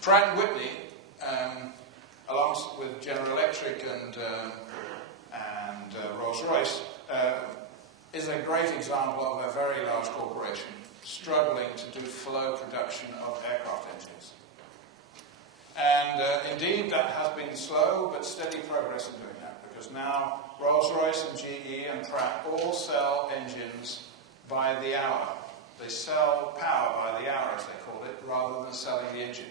Pratt & Whitney, along with General Electric and Rolls-Royce, is a great example of a very large corporation struggling to do flow production of aircraft engines. And indeed, that has been slow but steady progress in doing that, because now Rolls-Royce and GE and Pratt all sell engines by the hour. They sell power by the hour, as they call it, rather than selling the engine.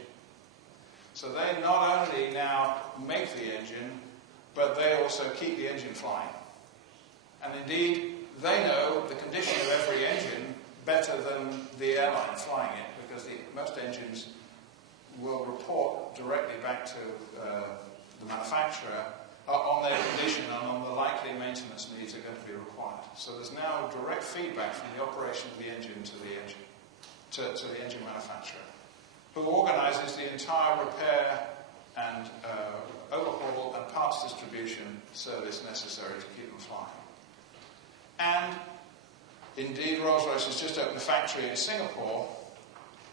So they not only now make the engine, but they also keep the engine flying. And indeed, they know the condition of every engine better than the airline flying it, because most engines will report directly back to the manufacturer on their condition and on the likely maintenance needs that are going to be required. So there's now direct feedback from the operation of the engine to the engine manufacturer, who organises the entire repair and overhaul and parts distribution service necessary to keep them flying. And indeed, Rolls-Royce has just opened a factory in Singapore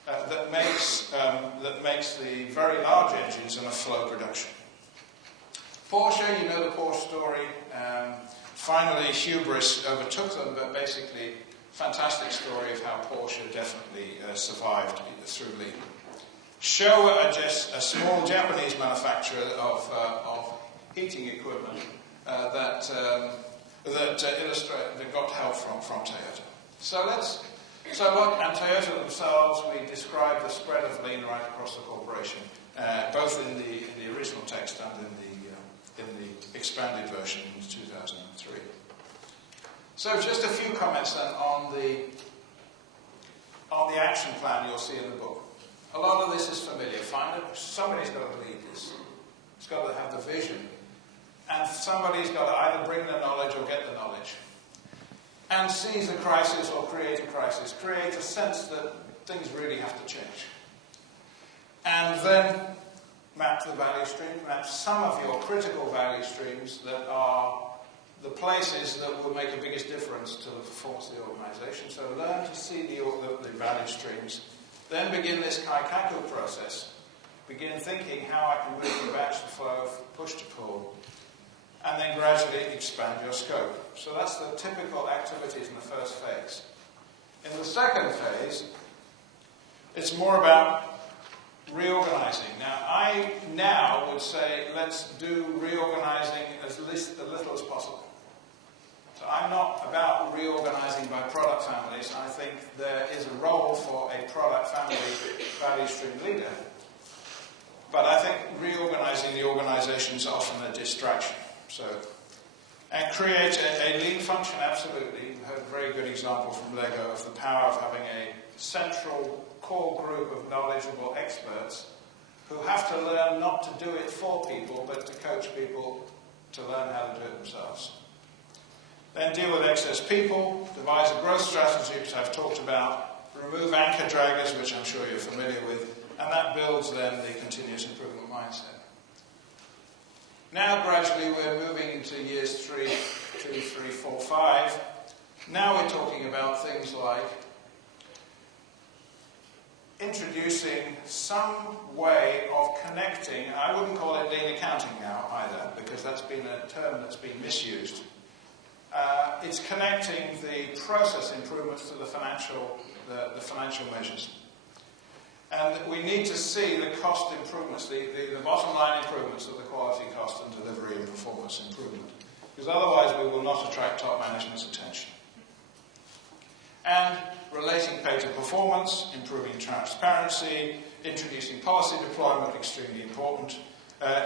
that makes the very large engines in a flow production. Porsche, you know the Porsche story. Finally, hubris overtook them, but basically, fantastic story of how Porsche definitely survived through lean. Showa, a small Japanese manufacturer of heating equipment that got help from Toyota. And Toyota themselves, we describe the spread of lean right across the corporation, both in the original text and in the expanded version in 2003. So just a few comments then on the action plan you'll see in the book. A lot of this is familiar. Somebody's got to lead this. It's got to have the vision. And somebody's got to either bring the knowledge or get the knowledge. And seize a crisis or create a crisis. Create a sense that things really have to change. And then map the value stream. Map some of your critical value streams that are the places that will make the biggest difference to the performance of the organisation. So learn to see the value streams. Then begin this kaikaku process. Begin thinking how I can move from batch to flow, push to pull, and then gradually expand your scope. So that's the typical activities in the first phase. In the second phase, it's more about reorganizing. Now, I now would say let's do reorganizing as little as possible. So I'm not about reorganizing by product families. I think there is a role for a product family value stream leader. But I think reorganizing the organization is often a distraction. So, and create a lean function, absolutely. We had a very good example from Lego of the power of having a central core group of knowledgeable experts who have to learn not to do it for people, but to coach people to learn how to do it themselves. Then deal with excess people, devise a growth strategy, which I've talked about, remove anchor draggers, which I'm sure you're familiar with, and that builds then the continuous improvement mindset. Now, gradually, we're moving into years 3, 2, 3, 4, 5. Now we're talking about things like introducing some way of connecting. I wouldn't call it lean accounting now either, because that's been a term that's been misused. It's connecting the process improvements to the financial measures. And we need to see the cost improvements, the bottom line improvements of the quality, cost and delivery and performance improvement. Because otherwise we will not attract top management's attention. And relating pay to performance, improving transparency, introducing policy deployment, extremely important,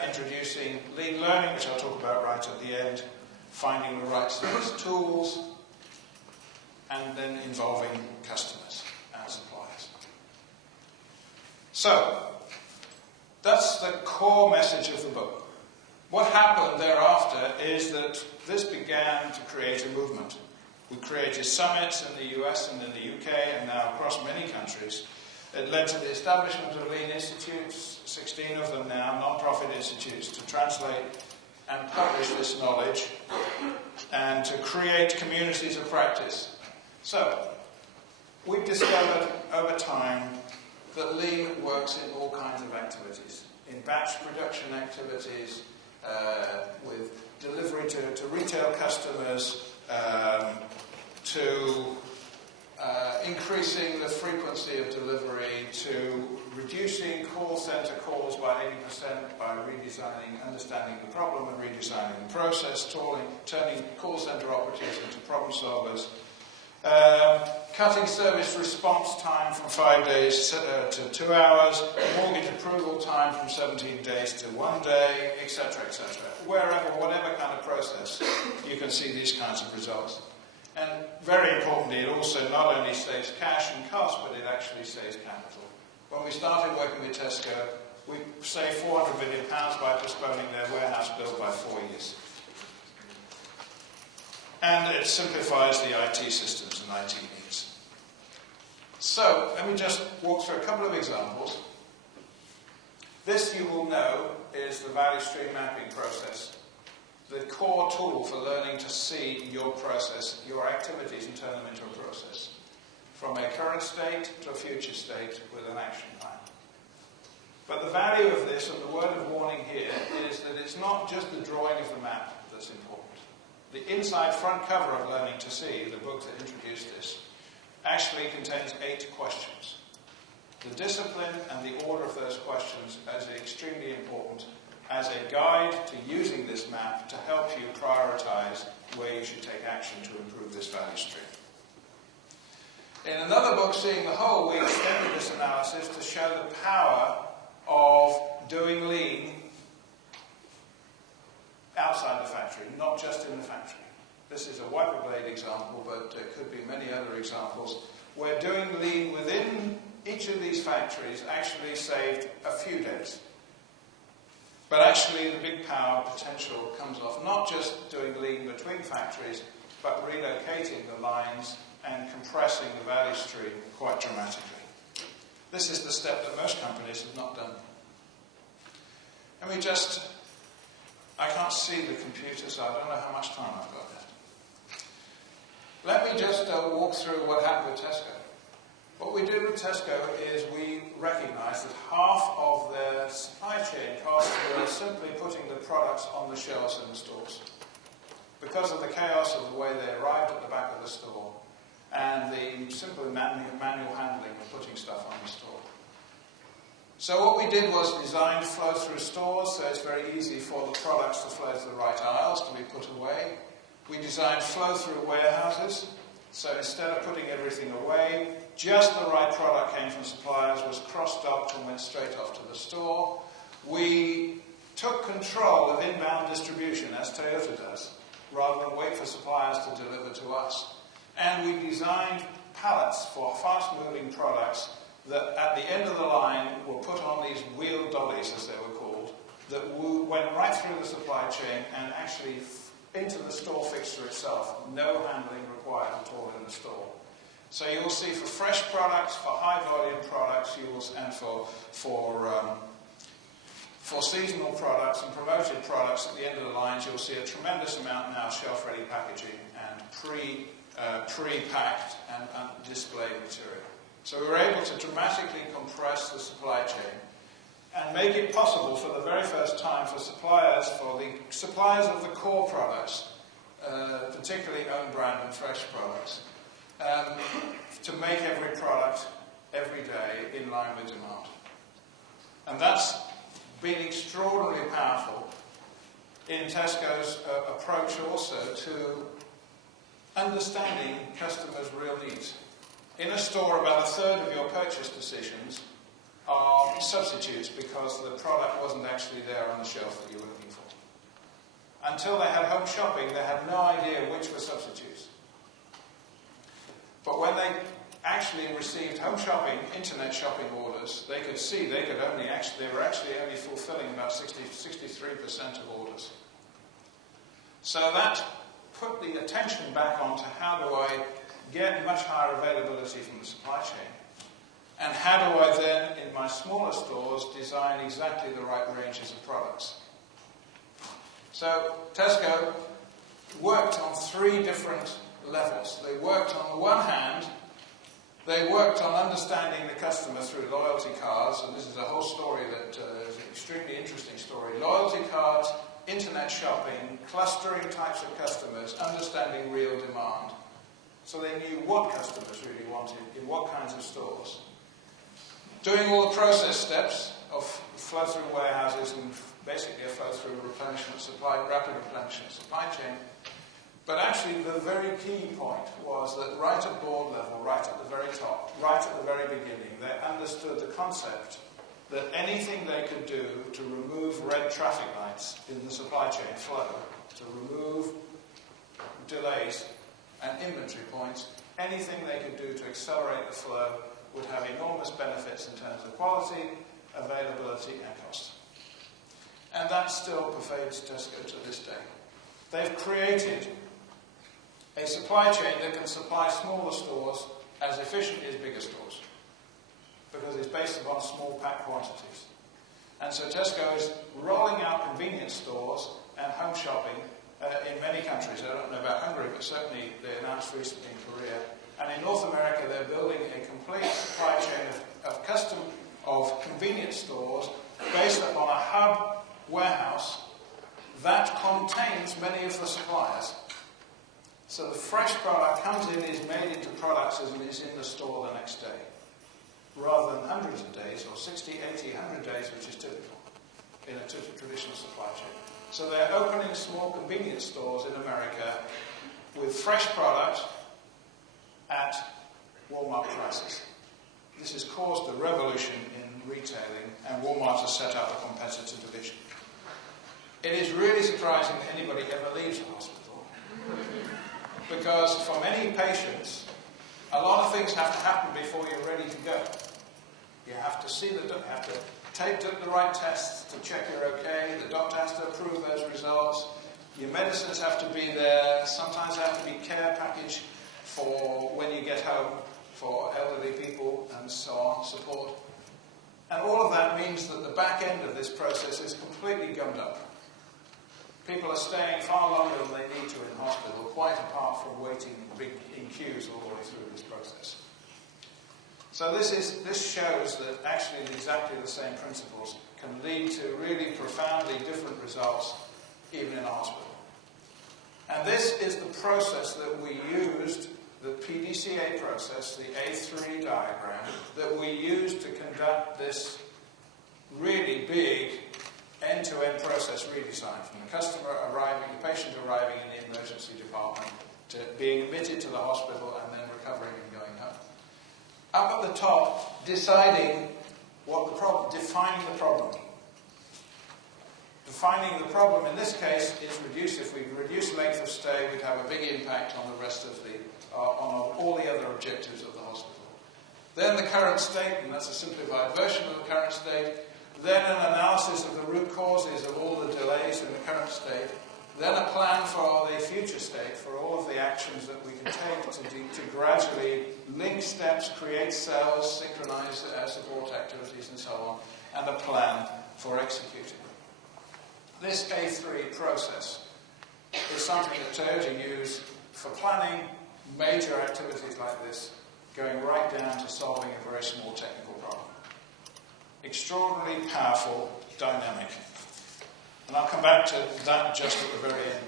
introducing lean learning, which I'll talk about right at the end, finding the right service tools, and then involving customers and suppliers. So, that's the core message of the book. What happened thereafter is that this began to create a movement. We created summits in the US and in the UK and now across many countries. It led to the establishment of Lean Institutes, 16 of them now, non-profit institutes, to translate and publish this knowledge and to create communities of practice. So, we've discovered over time that lean works in all kinds of activities. In batch production activities, with delivery to retail customers, to increasing the frequency of delivery, to reducing call center calls by 80% by redesigning, understanding the problem and redesigning the process, turning call center operatives into problem solvers, cutting service response time from 5 days to 2 hours, mortgage approval time from 17 days to 1 day, etc., etc. Wherever, whatever kind of process, you can see these kinds of results. And very importantly, it also not only saves cash and cost, but it actually saves capital. When we started working with Tesco, we saved £400 million by postponing their warehouse build by 4 years. And it simplifies the IT systems and IT needs. So, let me just walk through a couple of examples. This, you will know, is the value stream mapping process. The core tool for learning to see your process, your activities, and turn them into a process. From a current state to a future state with an action plan. But the value of this, and the word of warning here, is that it's not just the drawing of the map that's important. The inside front cover of Learning to See, the book that introduced this, actually contains 8 questions. The discipline and the order of those questions is extremely important as a guide to using this map to help you prioritize where you should take action to improve this value stream. In another book, Seeing the Whole, we extended this analysis to show the power of doing lean outside the factory, not just in the factory. This is a wiper blade example, but there could be many other examples where doing lean within each of these factories actually saved a few days. But actually the big power potential comes off not just doing lean between factories, but relocating the lines and compressing the value stream quite dramatically. This is the step that most companies have not done. I can't see the computer, so I don't know how much time I've got left. Let me just walk through what happened with Tesco. What we did with Tesco is we recognised that half of their supply chain costs were simply putting the products on the shelves in the stores. Because of the chaos of the way they arrived at the back of the store and the simple manual handling of putting stuff on the store. So what we did was design flow through stores, so it's very easy for the products to flow to the right aisles to be put away. We designed flow through warehouses, so instead of putting everything away, just the right product came from suppliers, was cross-docked and went straight off to the store. We took control of inbound distribution, as Toyota does, rather than wait for suppliers to deliver to us. And we designed pallets for fast-moving products that at the end of the line were put on these wheel dollies, as they were called, that went right through the supply chain and actually into the store fixture itself. No handling required at all in the store. So you will see for fresh products, for high volume products, and for seasonal products and promoted products at the end of the lines, you'll see a tremendous amount now shelf-ready packaging and pre-packed and displayed material. So we were able to dramatically compress the supply chain and make it possible for the very first time for the suppliers of the core products, particularly own brand and fresh products, to make every product every day in line with demand. And that's been extraordinarily powerful in Tesco's approach also to understanding customers' real needs. In a store, about a third of your purchase decisions are substitutes because the product wasn't actually there on the shelf that you were looking for. Until they had home shopping, they had no idea which were substitutes. But when they actually received home shopping, internet shopping orders, they could see they were actually only fulfilling about 63% of orders. So that put the attention back onto how do I get much higher availability from the supply chain, and how do I then, in my smaller stores, design exactly the right ranges of products. So Tesco worked on 3 different levels. They worked on the one hand They worked on understanding the customer through loyalty cards, and this is a whole story that is an extremely interesting story. Loyalty cards, internet shopping, clustering types of customers, understanding real demand. So they knew what customers really wanted in what kinds of stores. Doing all the process steps of flow-through warehouses and basically a flow-through replenishment supply, rapid replenishment supply chain. But actually the very key point was that right at board level, right at the very top, right at the very beginning, they understood the concept that anything they could do to remove red traffic lights in the supply chain flow, to remove delays and inventory points, anything they could do to accelerate the flow would have enormous benefits in terms of quality, availability and cost. And that still pervades Tesco to this day. They've created a supply chain that can supply smaller stores as efficiently as bigger stores, because it's based upon small pack quantities. And so Tesco is rolling out convenience stores and home shopping in many countries. I don't know about Hungary, but certainly they announced recently in Korea. And in North America, they're building a complete supply chain of convenience stores based upon a hub warehouse that contains many of the suppliers. So the fresh product comes in, is made into products, and is in the store the next day, rather than hundreds of days, or 60, 80, 100 days, which is typical in a traditional supply chain. So they're opening small convenience stores in America with fresh product at Walmart prices. This has caused a revolution in retailing, and Walmart has set up a competitor division. It is really surprising that anybody ever leaves the hospital, because for many patients, a lot of things have to happen before you're ready to go. You have to see the doctor, have to take the right tests to check you're okay. The doctor has to approve those results. Your medicines have to be there. Sometimes there have to be care package for when you get home for elderly people and so on, support. And all of that means that the back end of this process is completely gummed up. People are staying far longer than they need to in hospital, quite apart from waiting in queues all the way through this process. So this shows that actually exactly the same principles can lead to really profoundly different results even in a hospital. And this is the process that we used, the PDCA process, the A3 diagram, that we used to conduct this really big end-to-end process redesign, from the customer arriving, the patient arriving in the emergency department, to being admitted to the hospital and then recovering and going home. Up at the top, deciding what the problem, defining the problem. Defining the problem in this case is reduce. If we reduce length of stay, we'd have a big impact on the rest of on all the other objectives of the hospital. Then the current state, and that's a simplified version of the current state. Then an analysis of the root causes of all the delays in the current state. Then a plan for the future state, for all of the actions that we can take to gradually link steps, create cells, synchronize support activities and so on, and a plan for executing. This A3 process is something that Toyota use for planning major activities like this, going right down to solving a very small technical problem. Extraordinarily powerful, dynamic. And I'll come back to that just at the very end.